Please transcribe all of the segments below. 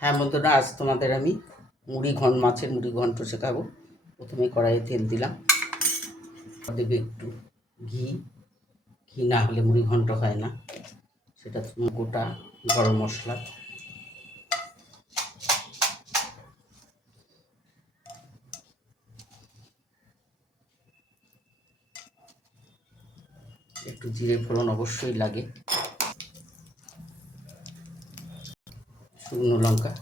হ্যাঁ বন্ধুরা, আজ তোমাদের আমি মাছের মুড়ি ঘন্ট শেখাবো। প্রথমে কড়াইয়ে তেল দিলাম, দেবে একটু ঘি। ঘি না হলে মুড়ি ঘন্ট হয় না। সেটা গোটা গরম মশলা, একটু জিরে ফোড়ন অবশ্যই লাগে, শুকনো লঙ্কা,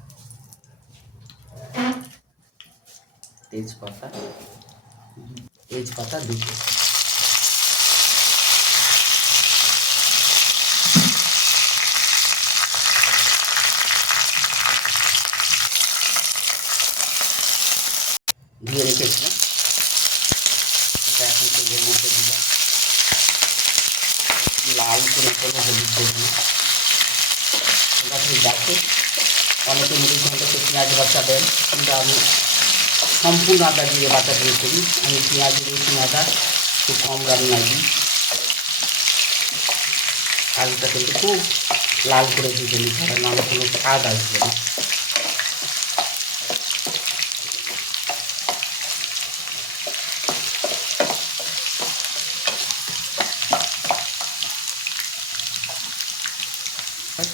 তেজপাতা দুটো, দিয়ে রেখেছিলাম। এটা এখন তেলের মধ্যে দিলাম। লাল করে কোনো হলুদ দেবো না। তোমরা তুমি দেখো, অনেকে মুড়ি ঘন্টতে পেঁয়াজ বাটা দেন, কিন্তু আমি সম্পূর্ণ আদা জিরে বাটা দিয়ে করি। আমি পেঁয়াজ রসুন আদা খুব কম রান্না দিই। আলুটা কিন্তু খুব লাল করে ভেজে নিতে হবে, নাহলে কোনো স্বাদ আসবে না।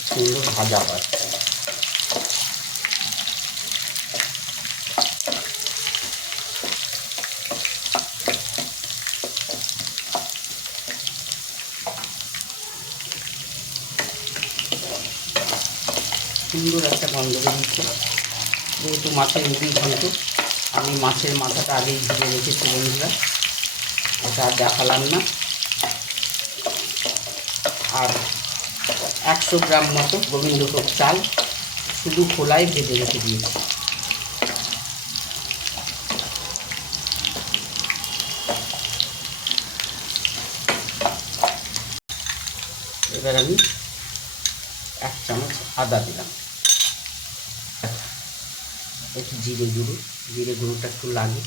সুন্দর ভাজা হয়। সুন্দর একটা গন্ধ বেরিয়েছে। যেহেতু মাছের মুড়ি ঘন্ট, আমি মাছের মাথাটা আগেই ধুয়ে রেখেছি বন্ধুরা, ওটা আর দেখালাম না। আর 100 গ্রাম মতো গোবিন্দভোগ চাল শুধু খোলায় ভেজে রেখে দিয়েছি। এবার আমি 1 চামচ আদা দিলাম, একটু জিরে গুঁড়োটা একটু লাগে,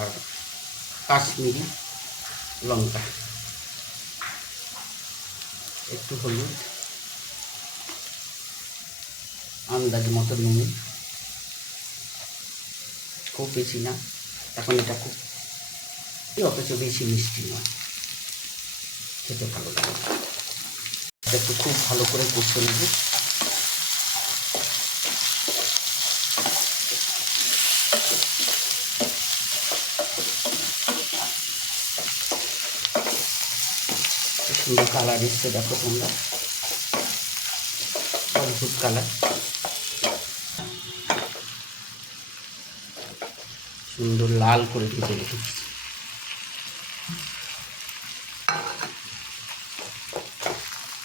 আর কাশ্মীরি লঙ্কা, একটু হলুদ, আন্দাজ মতো নুন, খুব বেশি না। এখন এটা খুব অথচ বেশি মিষ্টি নয়, খেতে ভালো লাগে। এটা একটু খুব ভালো করে কষে নেব। সুন্দর কালার এসছে, দেখো তোমরা, অদ্ভুত কালার, সুন্দর লাল করে ভেজে রেখেছি।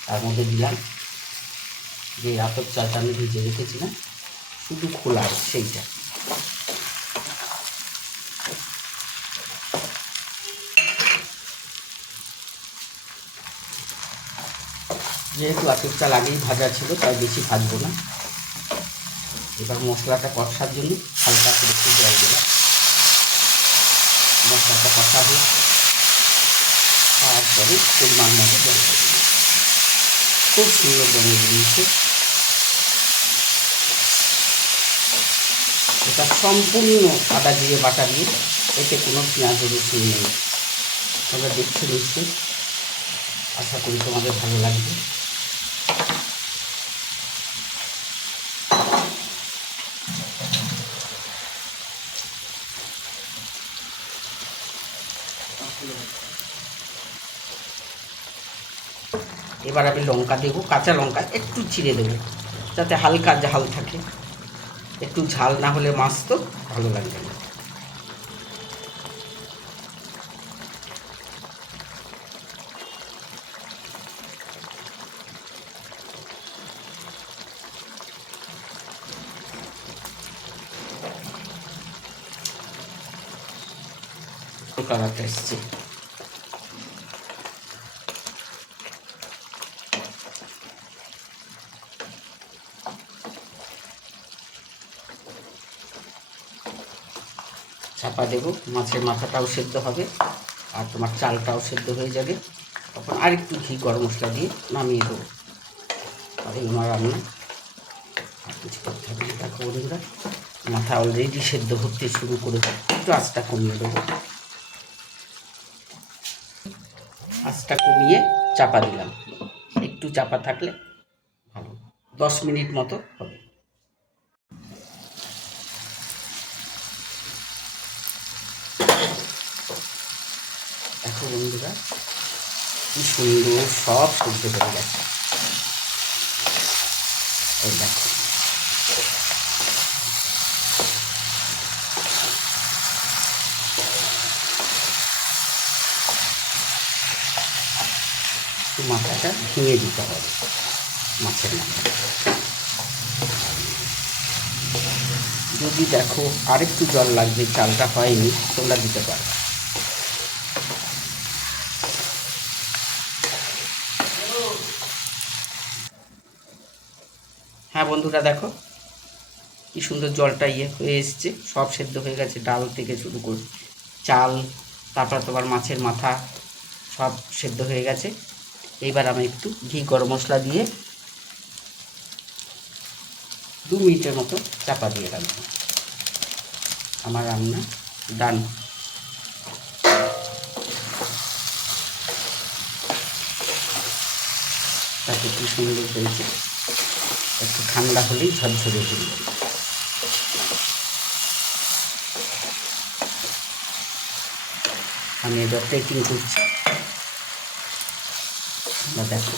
তার মধ্যে দিলাম যে আতপ চালটা আমি ভেজে রেখেছিলাম, শুধু খোলা সেইটা। যেহেতু আতপ চাল আগেই ভাজা ছিল, তাই বেশি ভাজবো না। এবার মশলাটা কষার জন্য হালকা করে একটু জল দিলাম। মশলাটা কষা হোক, তারপরে পরিমাণ মতো জল দিলাম। খুব সুন্দর জমে দিয়েছে। এটা সম্পূর্ণ আদা জিরে বাটা দিয়ে, এতে কোনো পেঁয়াজ রসুন নেই। তোমরা দেখছো নিশ্চয়ই, আশা করি তোমাদের ভালো লাগবে। এবার আমি লঙ্কা দেবো, কাঁচা লঙ্কা একটু চিড়ে দেবো, যাতে হালকা ঝাল থাকে। একটু ঝাল না হলে মাছ তো ভালো লাগবে না। কালারটা এসছে। চাপা দেবো, মাছের মাথাটাও সেদ্ধ হবে আর তোমার চালটাও সেদ্ধ হয়ে যাবে। তখন আরেকটু ঘি গরম মশলা দিয়ে নামিয়ে দেবো। আর এই আমার রান্না বন্ধুরা মাথা অলরেডি সেদ্ধ হতে শুরু করেছে, একটু আঁচটা কমিয়ে দেবো। আঁচটা কমিয়ে চাপা দিলাম, একটু চাপা থাকলে ভালো, 10 মিনিট মতো হবে। দেখো বন্ধুরা কি সুন্দর সব সেদ্ধ হয়ে গেছে। এই দেখো একটু মাথাটা ভেঙে দিতে হবে, মাছের মাথা। যদি দেখো আরেকটু জল লাগবে, চালটা হয়নি, তোমরা দিতে পারো। হ্যাঁ বন্ধুরা দেখো কি সুন্দর জলটা হয়ে এসছে, সব সেদ্ধ হয়ে গেছে, ডাল থেকে শুরু করে চাল, তারপর তোমার মাছের মাথা সব সেদ্ধ হয়ে গেছে। এইবার আমি একটু ঘি গরম মশলা দিয়ে 2 মিনিটের মতো চাপা দিয়ে রাখবো। আমার রান্না ডান। তাতে কি সুন্দর হয়েছে, একটু ঠান্ডা হলেই ঝরঝরে হয়ে যাবে। আমি এবার প্যাকিং করছি, দেখো